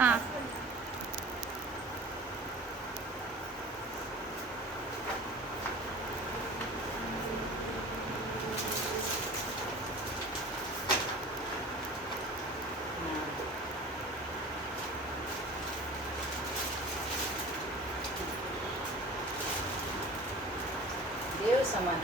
ಹಾಂ. ದೇವ ಸಮಾನ.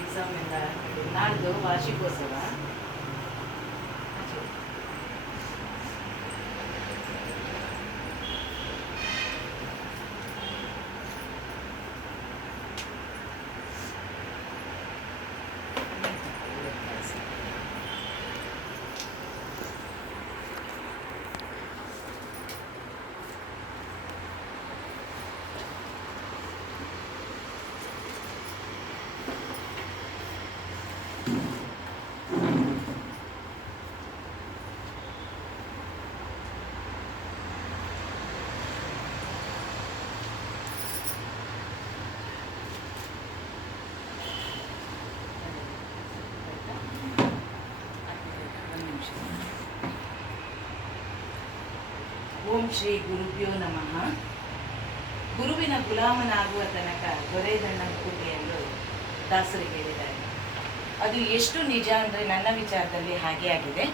ಎಕ್ಸಾಮ್ ಇಂದ ನಾಡ್ದು ವಾರ್ಷಿಕೋತ್ಸವ. ಓಂ ಶ್ರೀ ಗುರುಭ್ಯೋ ನಮಃ. ಗುರುವಿನ ಗುಲಾಮನಾಗುವ ತನಕ ದೊರೆಯದಣ್ಣ ಕೂಗಿ ಎಂದು ದಾಸರಿಗೆ ಹೇಳಿದ್ದಾರೆ. ಅದು ಎಷ್ಟು ನಿಜ ಅಂದರೆ ನನ್ನ ವಿಚಾರದಲ್ಲಿ ಹಾಗೆ ಆಗಿದೆ.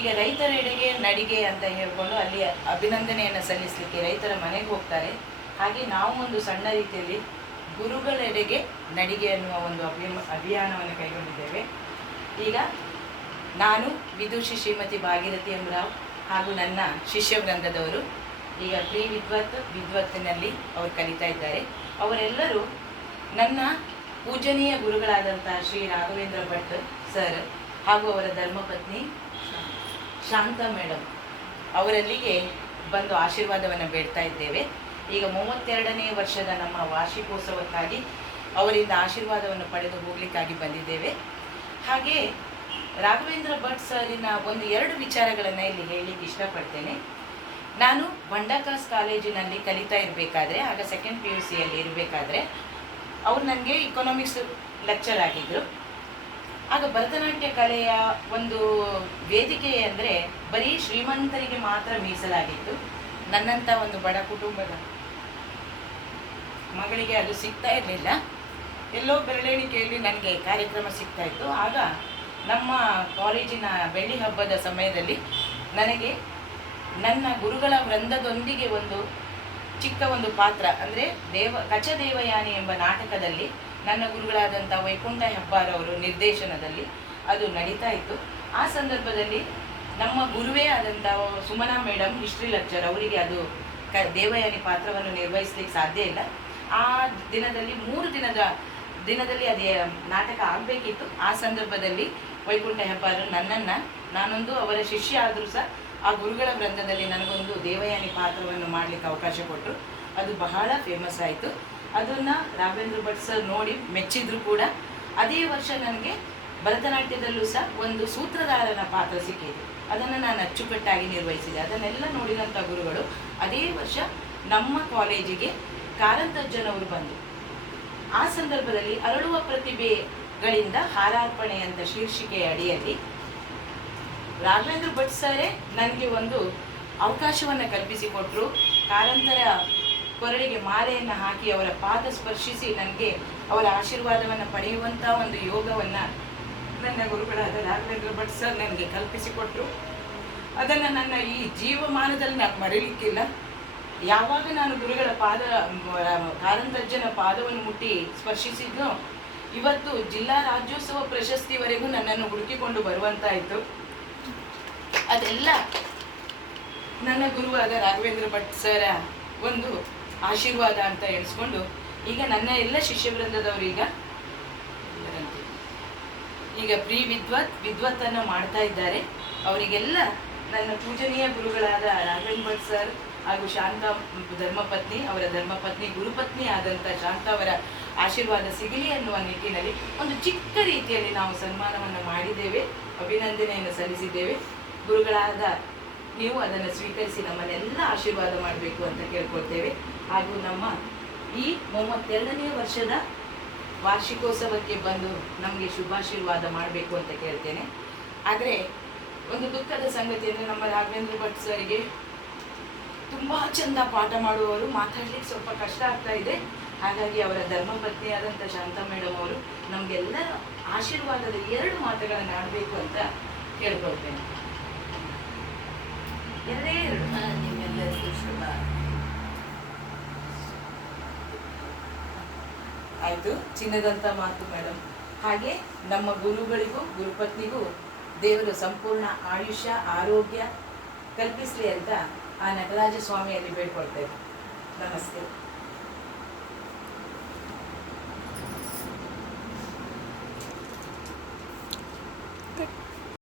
ಈಗ ರೈತರೆಡೆಗೆ ನಡಿಗೆ ಅಂತ ಹೇಳ್ಕೊಂಡು ಅಲ್ಲಿ ಅಭಿನಂದನೆಯನ್ನು ಸಲ್ಲಿಸಲಿಕ್ಕೆ ರೈತರ ಮನೆಗೆ ಹೋಗ್ತಾರೆ. ಹಾಗೆ ನಾವು ಒಂದು ಸಣ್ಣ ರೀತಿಯಲ್ಲಿ ಗುರುಗಳೆಡೆಗೆ ನಡಿಗೆ ಅನ್ನುವ ಒಂದು ಅಭಿಯಾನವನ್ನು ಕೈಗೊಂಡಿದ್ದೇವೆ. ಈಗ ನಾನು ವಿದುಷಿ ಶ್ರೀಮತಿ ಭಾಗೀರಥಿ ಎಂಬರಾವ್ ಹಾಗೂ ನನ್ನ ಶಿಷ್ಯ ವೃಂದದವರು ಈಗ ಪ್ರೀ ವಿದ್ವತ್ತಿನಲ್ಲಿ ಅವರು ಕಲಿತಾ ಇದ್ದಾರೆ. ಅವರೆಲ್ಲರೂ ನನ್ನ ಪೂಜನೀಯ ಗುರುಗಳಾದಂಥ ಶ್ರೀ ರಾಘವೇಂದ್ರ ಭಟ್ ಸರ್ ಹಾಗೂ ಅವರ ಧರ್ಮಪತ್ನಿ ಶಾಂತಾ ಮೇಡಮ್ ಅವರಲ್ಲಿಗೆ ಬಂದು ಆಶೀರ್ವಾದವನ್ನು ಬೇಡ್ತಾ ಇದ್ದೇವೆ. ಈಗ 32ನೇ ವರ್ಷದ ನಮ್ಮ ವಾರ್ಷಿಕೋತ್ಸವಕ್ಕಾಗಿ ಅವರಿಂದ ಆಶೀರ್ವಾದವನ್ನು ಪಡೆದು ಹೋಗಲಿಕ್ಕಾಗಿ ಬಂದಿದ್ದೇವೆ. ಹಾಗೆ ರಾಘವೇಂದ್ರ ಭಟ್ ಸರಿನ ಒಂದು 2 ವಿಚಾರಗಳನ್ನು ಇಲ್ಲಿ ಹೇಳಲಿಕ್ಕೆ ಇಷ್ಟಪಡ್ತೇನೆ. ನಾನು ಬಂಡಕಾಸ್ ಕಾಲೇಜಿನಲ್ಲಿ ಕಲಿತಾ ಇರಬೇಕಾದ್ರೆ, ಆಗ 2nd PUC ಇರಬೇಕಾದ್ರೆ ಅವ್ರು ನನಗೆ ಇಕೊನಾಮಿಕ್ಸ್ ಲೆಕ್ಚರ್ ಆಗಿದ್ದರು. ಆಗ ಭರತನಾಟ್ಯ ಕಲೆಯ ಒಂದು ವೇದಿಕೆ ಅಂದರೆ ಬರೀ ಶ್ರೀಮಂತರಿಗೆ ಮಾತ್ರ ಮೀಸಲಾಗಿತ್ತು. ನನ್ನಂಥ ಒಂದು ಬಡ ಕುಟುಂಬದ ಮಗಳಿಗೆ ಅದು ಸಿಗ್ತಾ ಇರಲಿಲ್ಲ. ಎಲ್ಲೋ ಬೆರಳೆಣಿಕೆಯಲ್ಲಿ ನನಗೆ ಕಾರ್ಯಕ್ರಮ ಸಿಗ್ತಾ ಇತ್ತು. ಆಗ ನಮ್ಮ ಕಾಲೇಜಿನ ಬೆಳ್ಳಿ ಹಬ್ಬದ ಸಮಯದಲ್ಲಿ ನನಗೆ ನನ್ನ ಗುರುಗಳ ವೃಂದದೊಂದಿಗೆ ಒಂದು ಚಿಕ್ಕ ಒಂದು ಪಾತ್ರ ಅಂದರೆ ಕಚದೇವಯಾನಿ ಎಂಬ ನಾಟಕದಲ್ಲಿ ನನ್ನ ಗುರುಗಳಾದಂಥ ವೈಕುಂಠ ಹೆಬ್ಬಾರವರು ನಿರ್ದೇಶನದಲ್ಲಿ ಅದು ನಡೀತಾ ಇತ್ತು. ಆ ಸಂದರ್ಭದಲ್ಲಿ ನಮ್ಮ ಗುರುವೇ ಆದಂಥ ಸುಮನಾ ಮೇಡಮ್ ಹಿಸ್ಟ್ರಿ ಲೆಕ್ಚರ್, ಅವರಿಗೆ ಅದು ದೇವಯಾನಿ ಪಾತ್ರವನ್ನು ನಿರ್ವಹಿಸ್ಲಿಕ್ಕೆ ಸಾಧ್ಯ ಇಲ್ಲ. ಆ ದಿನದಲ್ಲಿ 3 ದಿನದಲ್ಲಿ ಅದೇ ನಾಟಕ ಆಗಬೇಕಿತ್ತು. ಆ ಸಂದರ್ಭದಲ್ಲಿ ವೈಕುಂಠ ಹೆಬ್ಬಾರರು ನನ್ನನ್ನು, ನಾನೊಂದು ಅವರ ಶಿಷ್ಯ ಆದರೂ ಸಹ ಆ ಗುರುಗಳ ವೃಂದದಲ್ಲಿ ನನಗೊಂದು ದೇವಯಾನಿ ಪಾತ್ರವನ್ನು ಮಾಡಲಿಕ್ಕೆ ಅವಕಾಶ ಕೊಟ್ಟರು. ಅದು ಬಹಳ ಫೇಮಸ್ ಆಯಿತು. ಅದನ್ನು ರಾಘವೇಂದ್ರ ಭಟ್ ಸರ್ ನೋಡಿ ಮೆಚ್ಚಿದ್ರು ಕೂಡ. ಅದೇ ವರ್ಷ ನನಗೆ ಭರತನಾಟ್ಯದಲ್ಲೂ ಸಹ ಒಂದು ಸೂತ್ರಧಾರನ ಪಾತ್ರ ಸಿಕ್ಕಿದೆ. ಅದನ್ನು ನಾನು ಅಚ್ಚುಕಟ್ಟಾಗಿ ನಿರ್ವಹಿಸಿದೆ. ಅದನ್ನೆಲ್ಲ ನೋಡಿದಂಥ ಗುರುಗಳು ಅದೇ ವರ್ಷ ನಮ್ಮ ಕಾಲೇಜಿಗೆ ಕಾರಂತಜ್ಜನವರು ಬಂದು ಆ ಸಂದರ್ಭದಲ್ಲಿ ಅರಳುವ ಪ್ರತಿಭೆಗಳಿಂದ ಹಾರಾರ್ಪಣೆ ಅಂತ ಶೀರ್ಷಿಕೆಯ ಅಡಿಯಲ್ಲಿ ರಾಘವೇಂದ್ರ ಭಟ್ ಸರೇ ನನಗೆ ಒಂದು ಅವಕಾಶವನ್ನು ಕಲ್ಪಿಸಿಕೊಟ್ರು. ಕಾರಂತರ ಕೊರಳಿಗೆ ಮಾಲೆಯನ್ನು ಹಾಕಿ ಅವರ ಪಾದ ಸ್ಪರ್ಶಿಸಿ ನನಗೆ ಅವರ ಆಶೀರ್ವಾದವನ್ನು ಪಡೆಯುವಂಥ ಒಂದು ಯೋಗವನ್ನು ನನ್ನ ಗುರುಗಳಾದ ರಾಘವೇಂದ್ರ ಭಟ್ ಸರ್ ನನಗೆ ಕಲ್ಪಿಸಿಕೊಟ್ರು. ಅದನ್ನು ನನ್ನ ಈ ಜೀವಮಾನದಲ್ಲಿ ನಾನು ಮರೀಲಿಕ್ಕಿಲ್ಲ. ಯಾವಾಗ ನಾನು ಗುರುಗಳ ಕಾರಂತಜ್ಜನ ಪಾದವನ್ನು ಮುಟ್ಟಿ ಸ್ಪರ್ಶಿಸಿದ್ದು, ಇವತ್ತು ಜಿಲ್ಲಾ ರಾಜ್ಯೋತ್ಸವ ಪ್ರಶಸ್ತಿವರೆಗೂ ನನ್ನನ್ನು ಹುಡುಕಿಕೊಂಡು ಬರುವಂತಾಯಿತು. ಅದೆಲ್ಲ ನನ್ನ ಗುರುವಾದ ರಾಘವೇಂದ್ರ ಭಟ್ ಸರ ಒಂದು ಆಶೀರ್ವಾದ ಅಂತ ಎಣಿಸ್ಕೊಂಡು ಈಗ ನನ್ನ ಎಲ್ಲ ಶಿಷ್ಯವೃಂದದವರು ಈಗ ಪ್ರೀ ವಿದ್ವತ್ತನ್ನು ಮಾಡ್ತಾ ಇದ್ದಾರೆ. ಅವರಿಗೆಲ್ಲ ನನ್ನ ಪೂಜನೀಯ ಗುರುಗಳಾದ ರಾಘವೇಂದ್ರ ಭಟ್ ಸರ್ ಹಾಗೂ ಶಾಂತ ಧರ್ಮಪತ್ನಿ, ಅವರ ಧರ್ಮಪತ್ನಿ ಗುರುಪತ್ನಿ ಆದಂಥ ಶಾಂತ ಅವರ ಆಶೀರ್ವಾದ ಸಿಗಲಿ ಅನ್ನುವ ನಿಟ್ಟಿನಲ್ಲಿ ಒಂದು ಚಿಕ್ಕ ರೀತಿಯಲ್ಲಿ ನಾವು ಸನ್ಮಾನವನ್ನು ಮಾಡಿದ್ದೇವೆ, ಅಭಿನಂದನೆಯನ್ನು ಸಲ್ಲಿಸಿದ್ದೇವೆ. ಗುರುಗಳಾದ ನೀವು ಅದನ್ನು ಸ್ವೀಕರಿಸಿ ನಮ್ಮನ್ನೆಲ್ಲ ಆಶೀರ್ವಾದ ಮಾಡಬೇಕು ಅಂತ ಕೇಳ್ಕೊಳ್ತೇವೆ. ಹಾಗೂ ನಮ್ಮ ಈ 32ನೇ ವರ್ಷದ ವಾರ್ಷಿಕೋತ್ಸವಕ್ಕೆ ಬಂದು ನಮಗೆ ಶುಭಾಶೀರ್ವಾದ ಮಾಡಬೇಕು ಅಂತ ಕೇಳ್ತೇನೆ. ಆದರೆ ಒಂದು ದುಃಖದ ಸಂಗತಿ ಅಂದರೆ ನಮ್ಮ ರಾಘವೇಂದ್ರ ಭಟ್ ಸರಿಗೆ ತುಂಬ ಚೆಂದ ಪಾಠ ಮಾಡುವವರು, ಮಾತಾಡ್ಲಿಕ್ಕೆ ಸ್ವಲ್ಪ ಕಷ್ಟ ಆಗ್ತಾ ಇದೆ. ಹಾಗಾಗಿ ಅವರ ಧರ್ಮಪತ್ನಿಯಾದಂಥ ಶಾಂತ ಮೇಡಮ್ ಅವರು ನಮಗೆಲ್ಲರ ಆಶೀರ್ವಾದದ 2 ಮಾತುಗಳನ್ನು ಆಡಬೇಕು ಅಂತ ಕೇಳ್ಕೊಳ್ತೇನೆ. ಎರಡೇ 2. ನಿಮ್ಮೆಲ್ಲರಿಗೂ ಶುಭ. ಆಯಿತು, ಚಿನ್ನದಂಥ ಮಾತು ಮೇಡಮ್. ಹಾಗೆ ನಮ್ಮ ಗುರುಗಳಿಗೂ ಗುರುಪತ್ನಿಗೂ ದೇವರು ಸಂಪೂರ್ಣ ಆಯುಷ್ಯ ಆರೋಗ್ಯ ಕಲ್ಪಿಸಲಿ ಅಂತ ಆ ನಟರಾಜ ಸ್ವಾಮಿಯಲ್ಲಿ ಬೇಡ್ಕೊಳ್ತೇವೆ. ನಮಸ್ತೆ.